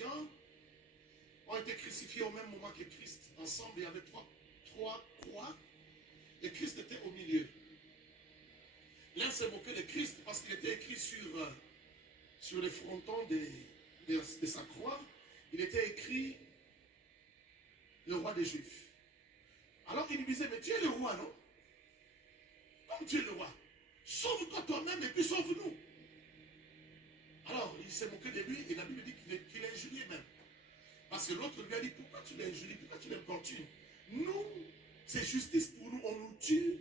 brigands ont été crucifiés au même moment que Christ. Ensemble, il y avait trois croix. Et Christ était au milieu. L'un s'est moqué de Christ parce qu'il était écrit sur les frontons de sa croix. Il était écrit le roi des Juifs. Alors il lui disait, mais tu es le roi, non? Comme tu es le roi, sauve-toi toi-même et puis sauve-nous. Alors il s'est moqué de lui et la Bible dit qu'il l'a injurié même. Parce que l'autre lui a dit, pourquoi tu l'as injurié, pourquoi tu l'importunes? Nous, c'est justice pour nous, on nous tue,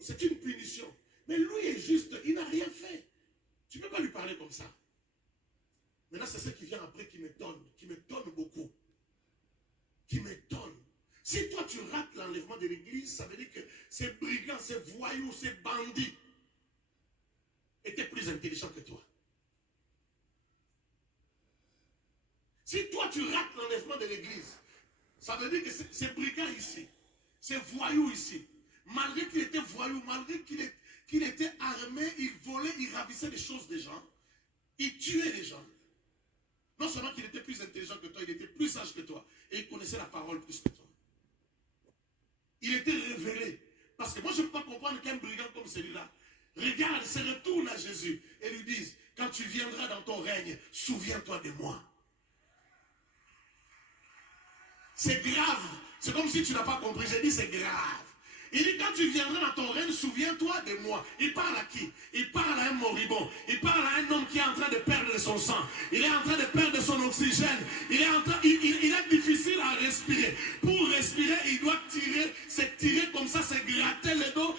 c'est une punition. Mais lui est juste, il n'a rien fait. Tu ne peux pas lui parler comme ça. Maintenant, c'est ce qui vient après qui m'étonne beaucoup. Qui m'étonne. Si toi tu rates l'enlèvement de l'église, ça veut dire que ces brigands, ces voyous, ces bandits étaient plus intelligents que toi. Si toi tu rates l'enlèvement de l'église, ça veut dire que ces brigands ici, ces voyous ici, malgré qu'il était voyou, malgré qu'il était armé, il volait, il ravissait les choses des gens, il tuait les gens. Non seulement qu'il était plus intelligent que toi, il était plus sage que toi, et il connaissait la parole plus que toi. Il était révélé. Parce que moi, je ne peux pas comprendre qu'un brigand comme celui-là regarde, se retourne à Jésus et lui dise, quand tu viendras dans ton règne, souviens-toi de moi. C'est grave. C'est comme si tu n'as pas compris. J'ai dit, c'est grave. Il dit, quand tu viendras dans ton règne, souviens-toi de moi. Il parle à qui? Il parle à un moribond. Il parle à un homme qui est en train de perdre son sang. Il est en train de perdre son oxygène. Il est difficile à respirer. Pour respirer, il doit tirer comme ça, se gratter le dos,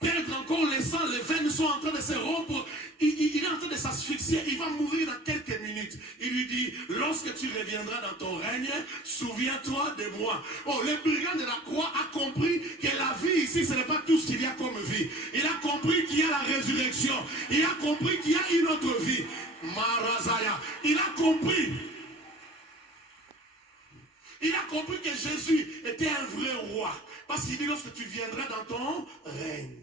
perdre encore le sang. Les veines sont en train de se rompre. Il est en train de s'asphyxier. Il va mourir dans quelques minutes. Il lui dit, lorsque tu reviendras dans ton règne, souviens-toi de moi. Oh, le brigand de la croix a compris que la vie ici, ce n'est pas tout ce qu'il y a comme vie. Il a compris qu'il y a la résurrection. Il a compris qu'il y a une autre vie. Marazaya. Il a compris. Il a compris que Jésus était un vrai roi. Parce qu'il dit, lorsque tu viendras dans ton règne.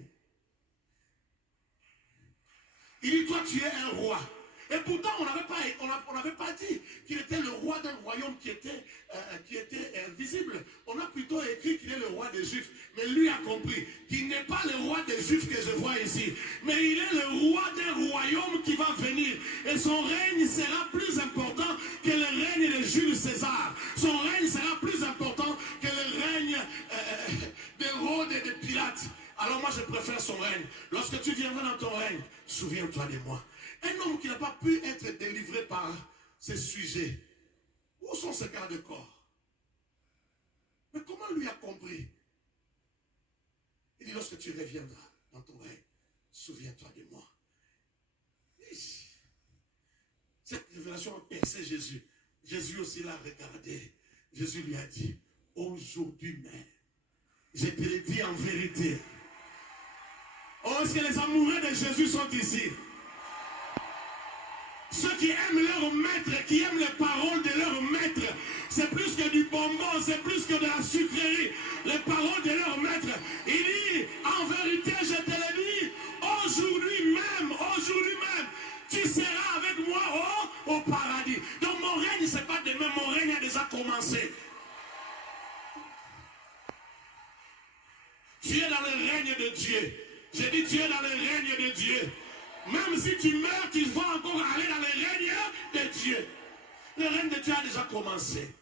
Il dit, toi, tu es un roi. Et pourtant, on n'avait pas dit qu'il était le roi d'un royaume qui était invisible. On a plutôt écrit qu'il est le roi des Juifs. Mais lui a compris qu'il n'est pas le roi des Juifs que je vois ici. Mais il est le roi d'un royaume qui va venir. Et son règne sera plus important que le règne de Jules César. Son règne sera plus important que le règne d'Hérode et de Pilate. Alors moi je préfère son règne. Lorsque tu viendras dans ton règne, souviens-toi de moi. Un homme qui n'a pas pu être délivré par ses sujets. Où sont ses gardes-corps? Mais comment lui a compris? Il dit, lorsque tu reviendras dans ton règne, souviens-toi de moi. Cette révélation a percé Jésus. Jésus aussi l'a regardé. Jésus lui a dit, aujourd'hui même, je te le dis en vérité. Oh, est-ce que les amoureux de Jésus sont ici? Ceux qui aiment leur maître, qui aiment les paroles de leur maître, c'est plus que du bonbon, c'est plus que de la sucrerie. Les paroles de leur maître, il dit, en vérité, je te le dis, aujourd'hui même, tu seras avec moi au paradis. Donc mon règne, c'est pas demain, mon règne a déjà commencé. Tu es dans le règne de Dieu. J'ai dit, tu es dans le règne de Dieu. Même si tu meurs, tu vas encore aller dans le règne de Dieu. Le règne de Dieu a déjà commencé.